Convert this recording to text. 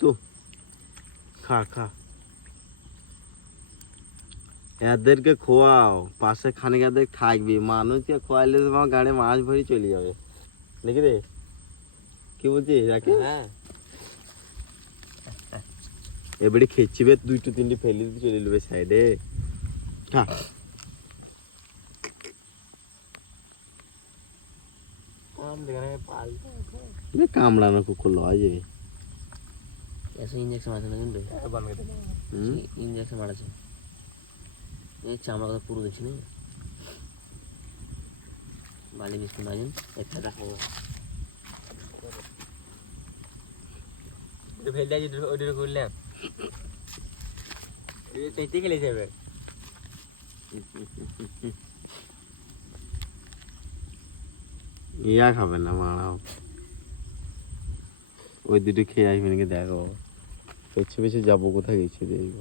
তো খা খা, এদেরকে খোয়াও, পাশে খানিক এদের থাকবি, মানুষকে খোয়াইলে তোমার গাড়ি মাছ ভরি চলে যাবে নাকি রে, কি বলছিস রাখি? হ্যাঁ এবারে খেয়েছিবে, দুইটো তিনটি ফেলে দিতে চলে নেবে সাইডে। খা, কামড়ানো কুকুর লয় যাবে। এসে ইঞ্জেকশন আছে না কিন্তু ইঞ্জেকশন মারাছে, এই চামড়া কথা পুরো দিচ্ছি না বালি বিস্কুট মাঝেন একটা রাখবো ফেলে দিয়ে ওইটা করলাম পেটে খেলে যাবে। ইয়া খাবে না মারাও, ওই দুটো খেয়ে আসবে নাকি দেখো, পেছে পেছে যাবো কোথায় গেছে দেখবো।